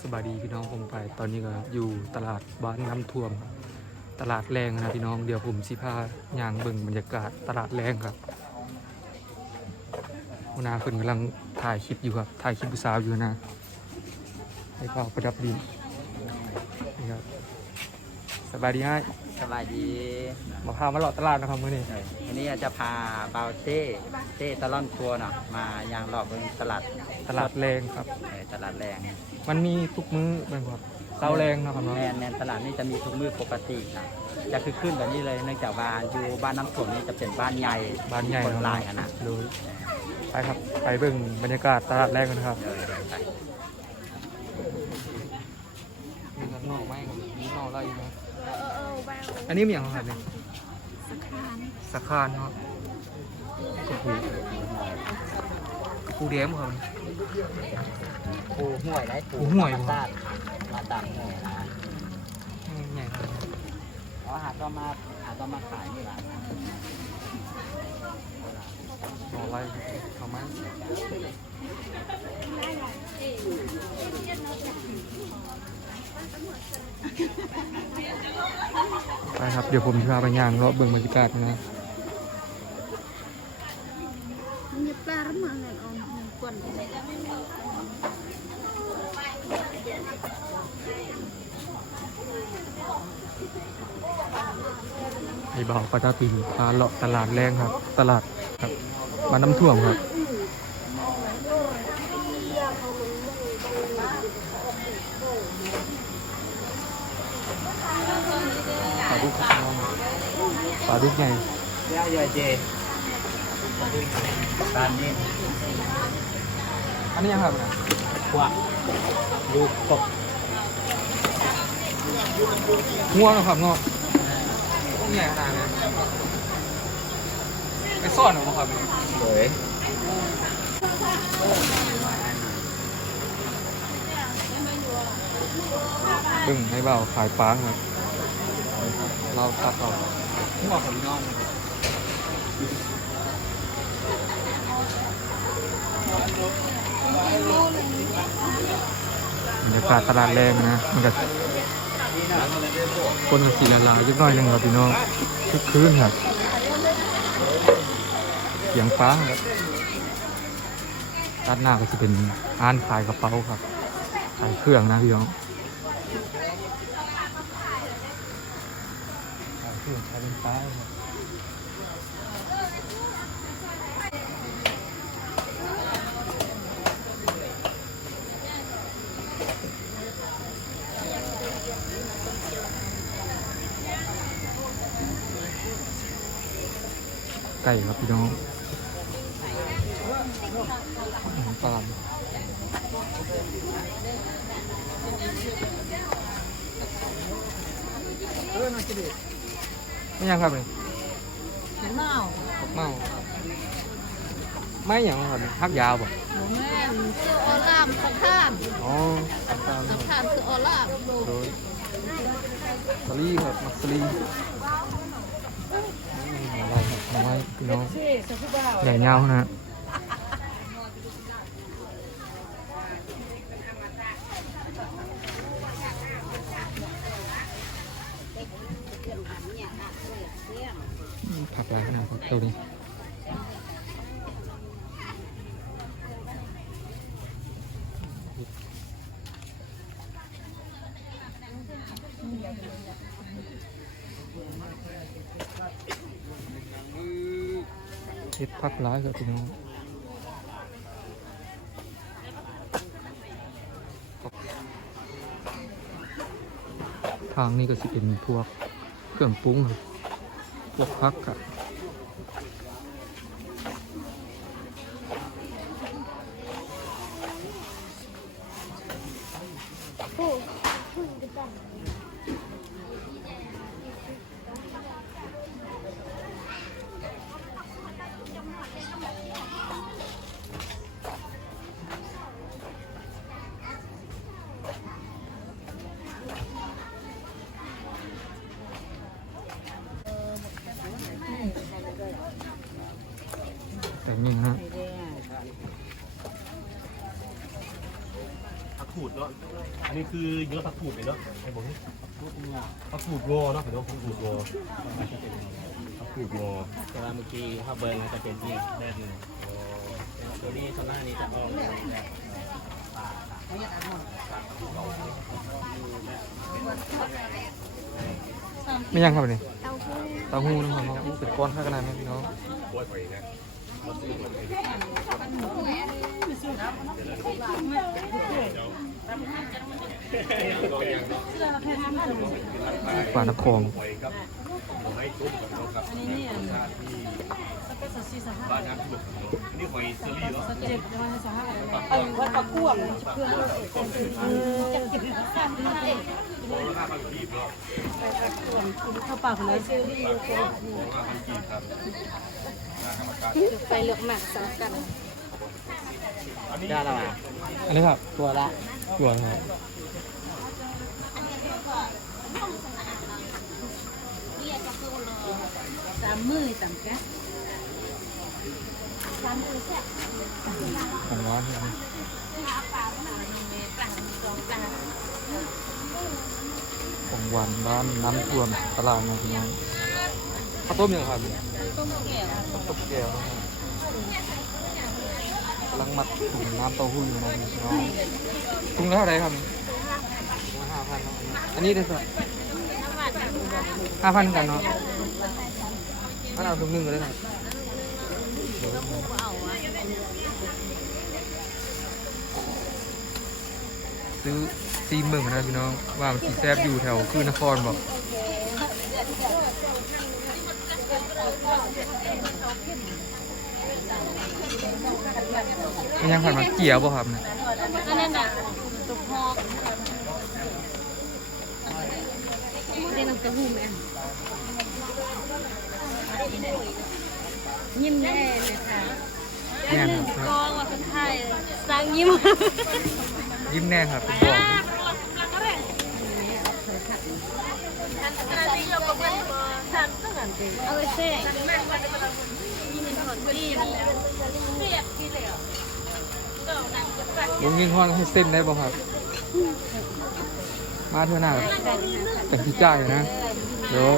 สบายดีพี่น้องผมไป ตอนนี้ก็อยู่ตลาดบ้านน้ำท่วม ตลาดแรงนะพี่น้องเดี๋ยวผมสิพาย่างเบิ่งบรรยากาศตลาดแรงครับหัวหน้าเพิ่นกำลังถ่ายคลิปอยู่ครับ ถ่ายคลิปผู้สาวอยู่นะให้เขาประดับดินนี่ครับ สบายดีให้สบายดีมาพามาเลาะตลาดนะครับมื้อนี้วันนี้จะพาเบาเต้เต้ตะล่อนทัวร์เนาะมายางรอบเบิ่งตลาดตลาดแรงครับเออตลาดแรง มันมีทุกมื้อเป็นครับเช้าแรงนะครับเนาะแมนแมนตลาดนี่จะมีทุกมือปกตินะจะคือขึ้นแบบนี้เลยเนื่องจากว่าอยู่บ้านน้ำท่วมนี่จะเป็นบ้านใหญ่บ้านใหญ่คนเนาะหลายอะนะเลยไปครับไปเบิ่งบรรยากาศตลาดแรงกันนะครับ เดี๋ยวเดี๋ยวไป มีข้างนอกไหมครับมีนอกอะไรอยู่นะ เออเอ อว้าวอันนี้มีอย่างไรเนี่ยสะคานสักคานเนาะกระปูกระปูเดียมครับปูห่วยได้ปูห่วยบ่มาตาดมาตามห่วยนะอืมใหญ่ครับเพราะหาก็มาหาก็มาขายนี่แหละนอกอะไรเขาไหม ไปครับ เดี๋ยวผมจะพาไปย่างเลาะเบิ่งบรรยากาศนะมันจะปลาระมังเงินออมเงินกวนไอ้าปตาปีพาเลาะตลาดแรงครับ ตลาดครับบ้านน้ำท่วมครับ ปลาดุกครับน้องป ลาดุกใหญ่เดี๋ยวเดี๋ยวเจการนี้อันนี้ยังครับนะกว่าลูกกบง่วงนะครับเนาะต้องใหญ่ขนาดนี้ไปซ่อนเหรอครับเลยบึ้งให้เบาขายปลาครับ เราตัดออกง่วงของพี่น้องบรรยากาศตลาดแรงนะมันก็คนสีละลายนิดหน่อยหนึงครับพี่น้องคึกคืนครับเสียงฟ้าครับด้านหน้าก็จะเป็นร้านขายกระเป๋าครับขายเครื่องนะพี่น้องขายเค ไปไก่ครับพี่น้องปลาเออน่ากินดี ม่ยังครับเลยเมาเมาไม่หยังครับพักยาวบ่หมูแม่นคือออลามสะคานอ๋อตามสะคานคือออลามโดยสลีครับมักสลีอืมอะไรครับเอาไว้พี่น้อ งใหญ่ยาวนะผักอะไรครับผักตัวนี้เห็ดผักร้ายครับพี่น้องทางนี้ก็จะเป็นพวกเครื่องปรุงครับ พวกพักอะโอ้ กูดเนาะ อันนี้คือเนื้อผักกูดเลยเนาะไอ้บอกนี่ผักกูดงอเนาะเห็นเนาะผักกูดงอผักกูดงอแต่ว่าเมื่อกี้ข้าวเบิร์นจะเป็นที่แรกเลยตัวนี้ส่วนหน้านี้จะออกแบบไม่ยังครับนี่เต้าหู้เต้าหู้นะครับเนาะเป็นก้อนข้างในไหมพี่น้องโอ้ยไปนะฝานครไปครับให้ตุ้มกับเขาครับอันนี้นี่บ้านน้ำจุกนี่หอเซอรี่เนาะวัดปะกั่วราคาพันเนาเข้าปากเลยซื้อที่ไปเลือกหมักสลับกัน ได้แล้วอันนี้ครับ ตัวละตัวนะครับสามมือสามแก๊สสามมือแซ่บของหวานครับของหวานบ้านน้ำท่วมตลาดนะพี่น้องข้าวต้มยังครับต้มแก้วข้าวต้มแก้วนะครับ กำลังมัดถุงน้ำเต้าหู้อยู่นะพี่น้องถุงละเท่าไหร่ครับห้าพันอันนี้ได้สักห้าพันกันเนาะถ้าเอาถุงหนึงก็ได้ครับซื้อซีเมืองนะพี่น้อง ว่ามันสีแซบอยู่แถวคือนครบอก มันยังผ่านมาเกี่ยวบ่ครับเนี่ยอันนั้นน่ะตุกฮอกเรียนน้ำเต้าหู้แม่ยิ้มแน่เลยค่ะเนี่ยครับกองว่าคนไทยสร้างยิ้ม ยิ้มแน่ครับเป็นบอกเอาไปเซ่ยิ นหอนดีแล้วเสียบที่เหลวก็นั่งจะไปลุงยิงห้องให้เส้นได้บ่ครับ มาเท่าหน้าแต่พี่จ่าอยู่นะเดี๋ยว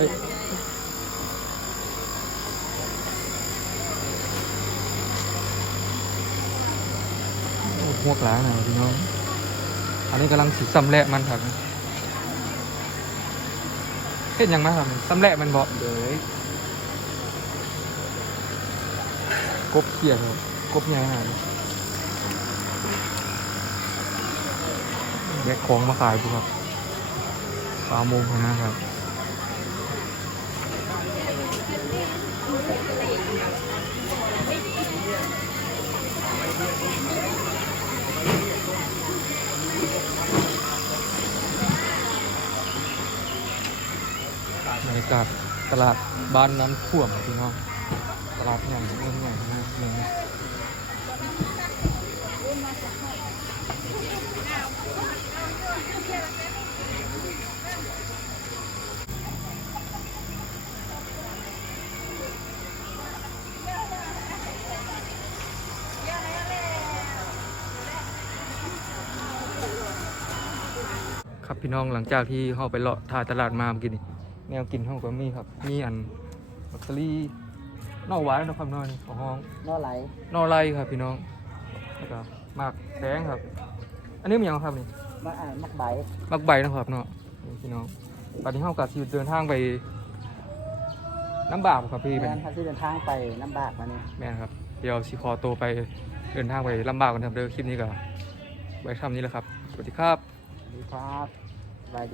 พวกหลาหนนะพี่น้อง อันนี้กำลังสิซ้ำแหละมันครับเห็นยังไหมครับซ้ำแหละมันบอกเลย กบเขียดครับกบใหญ่ขนาดนี้แยกของมาขายปุ๊ครับสามโมงนะครับบรรยากาศตลาดบ้านน้ำท่วมพี่น้อง ตลาดใหญ่เมืองใหญ่นะเมืองนี้ครับพี่น้องหลังจากที่เข้าไปเลาะถ่าตลาดมาเมื่อกี้นี่แนวกินห้องก็มีครับ มีอันบัตเตอรี่ นอกหวานนะครับนอกนี่ของห้องนอไหลนอกไร่ครับพี่น้องแล้วก็หมากแตงครับ อันนี้มันหยังครับนี่มาอ่านมักใบหมักใบนะครับเนาะนี่พี่น้องตอนนี้เข้ากับที่เดินทางไปน้ำบากครับพี่เป็นแม่นถ้าที่เดินทางไปลำบากมานี่แม่นครับ เดี๋ยวสิคอตัวไปเดินทางไปลำบากกันครับเด้อคลิปนี้ก็ไว้ทำนี้แหละครับ สวัสดีครับดีครับสบายดี